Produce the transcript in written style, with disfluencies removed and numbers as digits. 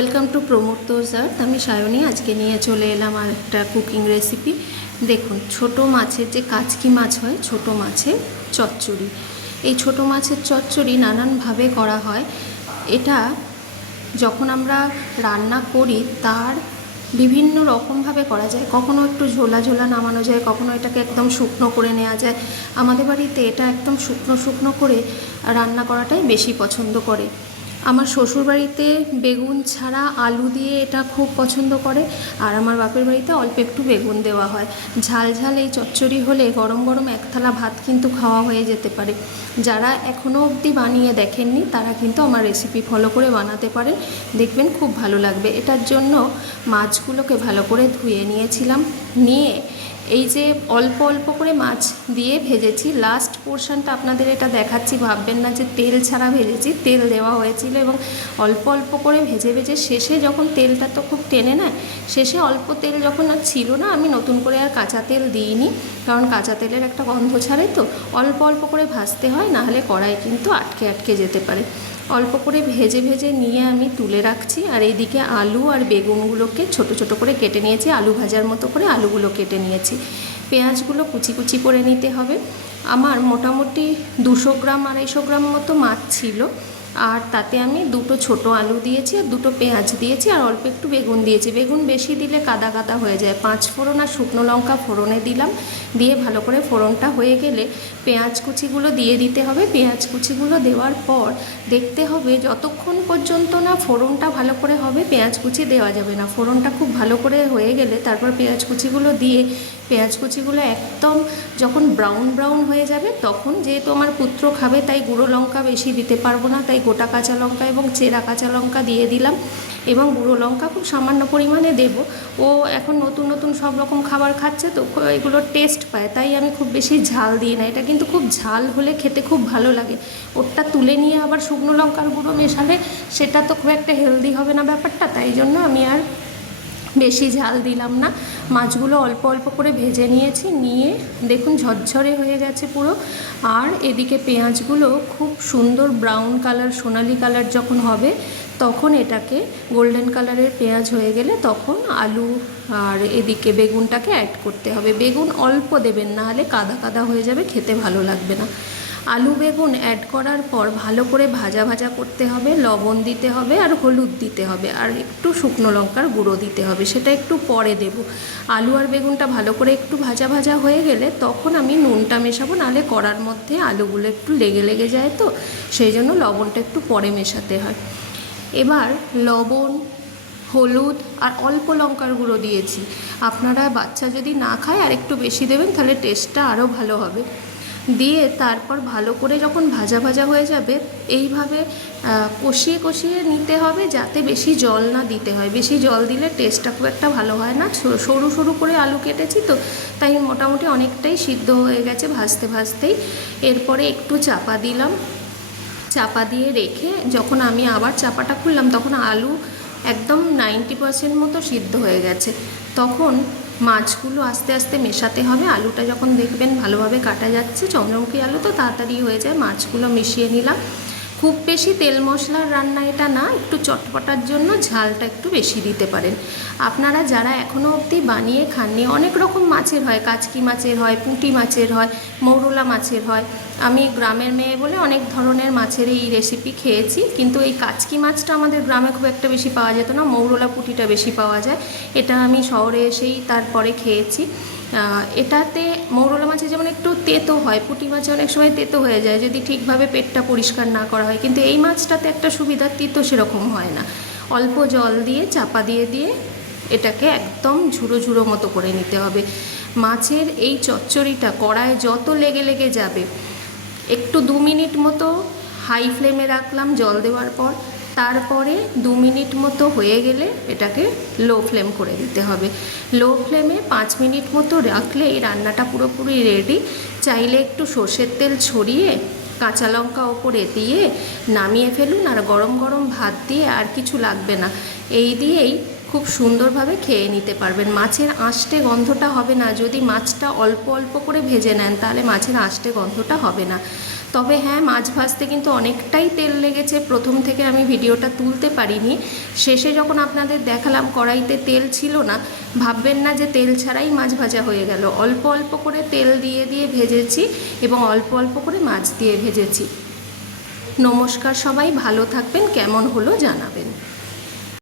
Welcome to প্রমোটর্স আর্থ। আমি সায়নী আজকে নিয়ে চলে এলাম আর একটা কুকিং রেসিপি। দেখুন, ছোট মাছের যে কাচকি মাছ হয়, ছোট মাছের চচ্চড়ি। এই ছোট মাছের চচ্চড়ি নানানভাবে করা হয়। এটা যখন আমরা রান্না করি তার বিভিন্ন রকমভাবে করা যায়। কখনো একটু ঝোলা ঝোলা নামানো যায়, কখনো এটাকে একদম শুকনো করে নেওয়া যায়। আমাদের বাড়িতে এটা একদম শুকনো শুকনো করে রান্না করাটাই বেশি পছন্দ করে। আমার শ্বশুরবাড়িতে বেগুন ছাড়া আলু দিয়ে এটা খুব পছন্দ করে, আর আমার বাপের বাড়িতে অল্প একটু বেগুন দেওয়া হয়। ঝাল ঝাল এই চচ্চড়ি হলে গরম গরম এক থালা ভাত কিন্তু খাওয়া হয়ে যেতে পারে। যারা এখনও অবধি বানিয়ে দেখেননি তারা কিন্তু আমার রেসিপি ফলো করে বানাতে পারেন, দেখবেন খুব ভালো লাগবে। এটার জন্য মাছগুলোকে ভালো করে ধুয়ে নিয়েছিলাম। নিয়ে এই যে অল্প অল্প করে মাছ দিয়ে ভেজেছি, লাস্ট পোর্শনটা আপনাদের এটা দেখাচ্ছি, ভাববেন না যে তেল ছাড়া ভেজেছি, তেল দেওয়া হয়েছিল এবং অল্প অল্প করে ভেজে ভেজে শেষে যখন তেলটা তো খুব টেনে নেয়, শেষে অল্প তেল যখন আর ছিল না, আমি নতুন করে আর কাঁচা তেল দিইনি, কারণ কাঁচা তেলের একটা গন্ধ ছাড়ে, তো অল্প অল্প করে ভাজতে হয়, নাহলে কড়াই কিন্তু আটকে আটকে যেতে পারে। অল্প করে ভেজে ভেজে নিয়ে আমি তুলে রাখছি। আর এইদিকে আলু আর বেগুনগুলোকে ছোট ছোট করে কেটে নিয়েছি, আলু ভাজার মতো করে আলুগুলো কেটে নিয়েছি। পেঁয়াজগুলো কুচি কুচি করে নিতে হবে। আমার মোটামুটি 200 গ্রাম 250 গ্রাম মতো মাছ ছিল, আর তাতে আমি দুটো ছোট আলু দিয়েছি আর দুটো পেঁয়াজ দিয়েছি আর অল্প একটু বেগুন দিয়েছি। বেগুন বেশি দিলে কাদা কাদা হয়ে যায়। 5 ফোড়ন আর শুকনো লঙ্কা ফোড়নে দিলাম, দিয়ে ভালো করে ফোড়নটা হয়ে গেলে পেঁয়াজ কুচিগুলো দিয়ে দিতে হবে। পেঁয়াজ কুচিগুলো দেওয়ার পর দেখতে হবে যতক্ষণ পর্যন্ত না ফোড়নটা ভালো করে হবে, পেঁয়াজ কুচি দেওয়া যাবে না। ফোড়নটা খুব ভালো করে হয়ে গেলে তারপর পেঁয়াজ কুচিগুলো দিয়ে, পেঁয়াজ কুচিগুলো একদম যখন ব্রাউন ব্রাউন হয়ে যাবে, তখন যেহেতু আমার পুত্র খাবে তাই গুঁড়ো লঙ্কা বেশি দিতে পারবো না, তাই গোটা কাঁচা লঙ্কা এবং চেরা কাঁচা লঙ্কা দিয়ে দিলাম, এবং গুঁড়ো লঙ্কা খুব সামান্য পরিমাণে দেব। ও এখন নতুন নতুন সব রকম খাবার খাচ্ছে, তো এগুলোর টেস্ট পায়, তাই আমি খুব বেশি ঝাল দিই না। এটা কিন্তু খুব ঝাল হলে খেতে খুব ভালো লাগে। ওটা তুলে নিয়ে আবার শুকনো লঙ্কার গুঁড়ো মেশালে সেটা তো খুব একটা হেলদি হবে না ব্যাপারটা, তাই জন্য আমি আর বেশি ঝাল দিলাম না। মাছগুলো অল্প অল্প করে ভেজে নিয়েছি, নিয়ে দেখুন ঝরঝরে হয়ে গেছে পুরো। আর এদিকে পেঁয়াজগুলো খুব সুন্দর ব্রাউন কালার, সোনালি কালার যখন হবে, তখন এটাকে গোল্ডেন কালারের পেঁয়াজ হয়ে গেলে তখন আলু আর এদিকে বেগুনটাকে অ্যাড করতে হবে। বেগুন অল্প দেবেন, না হলে কাদা কাদা হয়ে যাবে, খেতে ভালো লাগবে না। আলু বেগুন অ্যাড করার পর ভালো করে ভাজা ভাজা করতে হবে, লবণ দিতে হবে আর হলুদ দিতে হবে, আর একটু শুকনো লঙ্কার গুঁড়ো দিতে হবে, সেটা একটু পরে দেব। আলু আর বেগুনটা ভালো করে একটু ভাজা ভাজা হয়ে গেলে তখন আমি নুনটা মেশাবো, নাহলে কড়ার মধ্যে আলুগুলো একটু লেগে লেগে যায়, তো সেই জন্য লবণটা একটু পরে মেশাতে হয়। এবার লবণ, হলুদ আর অল্প লঙ্কার গুঁড়ো দিয়েছি। আপনারা বাচ্চা যদি না খায় আর একটু বেশি দেবেন, তাহলে টেস্টটা আরও ভালো হবে। দিয়ে তারপর ভালো করে যখন ভাজা ভাজা হয়ে যাবে, এইভাবে কষিয়ে কষিয়ে নিতে হবে, যাতে বেশি জল না দিতে হয়। বেশি জল দিলে টেস্টটা খুব একটা ভালো হয় না। সরু সরু করে আলু কেটেছি, তো তাই মোটামুটি অনেকটাই সিদ্ধ হয়ে গেছে ভাজতে ভাজতেই। এরপরে একটু চাপা দিলাম, চাপা দিয়ে রেখে যখন আমি আবার চাপাটা খুললাম, তখন আলু একদম 90% মতো সিদ্ধ হয়ে গেছে। তখন মাছগুলো আস্তে আস্তে মেশাতে হবে। আলুটা যখন দেখবেন ভালোভাবে কাটা যাচ্ছে, চন্দ্রমুখী আলু তো তাড়াতাড়ি হয়ে যায়, মাছগুলো মিশিয়ে নিলাম। খুব বেশি তেল মশলার রান্না এটা না, একটু চটপটার জন্য ঝালটা একটু বেশি দিতে পারেন। আপনারা যারা এখনও অবধি বানিয়ে খাননি, অনেক রকম মাছের হয়, কাচকি মাছের হয়, পুঁটি মাছের হয়, মৌরলা মাছের হয়। আমি গ্রামের মেয়ে বলে অনেক ধরনের মাছের এই রেসিপি খেয়েছি, কিন্তু এই কাচকি মাছটা আমাদের গ্রামে খুব একটা বেশি পাওয়া যেত না, মৌরলা পুঁটিটা বেশি পাওয়া যায়। এটা আমি শহরে এসেই তারপরে খেয়েছি। এটাতে মৌরলা মাছে যেমন একটু তেতো হয়, পুঁটি মাছে অনেক সময় তেতো হয়ে যায় যদি ঠিকভাবে পেটটা পরিষ্কার না করা হয়, কিন্তু এই মাছটাতে একটা সুবিধা, তিতো সেরকম হয় না। অল্প জল দিয়ে চাপা দিয়ে দিয়ে এটাকে একদম ঝুড়ো ঝুড়ো মতো করে নিতে হবে। মাছের এই চচ্চড়িটা কড়ায় যত লেগে লেগে যাবে, একটু 2 মিনিট মতো হাই ফ্লেমে রাখলাম জল দেওয়ার পর, তারপরে 2 মিনিট মতো হয়ে গেলে এটাকে লো ফ্লেম করে দিতে হবে। লো ফ্লেমে 5 মিনিট মতো রাখলে এই রান্নাটা পুরোপুরি রেডি। চাইলে একটু সর্ষের তেল ছড়িয়ে কাঁচা লঙ্কা ওপরে দিয়ে নামিয়ে ফেলুন, আর গরম গরম ভাত দিয়ে আর কিছু লাগবে না, এই দিয়েই খুব সুন্দরভাবে খেয়ে নিতে পারবেন। মাছের আঁশটে গন্ধটা হবে না, যদি মাছটা অল্প অল্প করে ভেজে নেন তাহলে মাছের আঁশটে গন্ধটা হবে না। তবে হ্যাঁ, মাছ ভাজতে কিন্তু অনেকটাই তেল লেগেছে, প্রথম থেকে আমি ভিডিওটা তুলতে পারিনি। শেষে যখন আপনাদের দেখালাম কড়াইতে তেল ছিল না, ভাববেন না যে তেল ছাড়াই মাছ ভাজা হয়ে গেল। অল্প অল্প করে তেল দিয়ে দিয়ে ভেজেছি এবং অল্প অল্প করে মাছ দিয়ে ভেজেছি। নমস্কার সবাই, ভালো থাকবেন, কেমন হলো জানাবেন।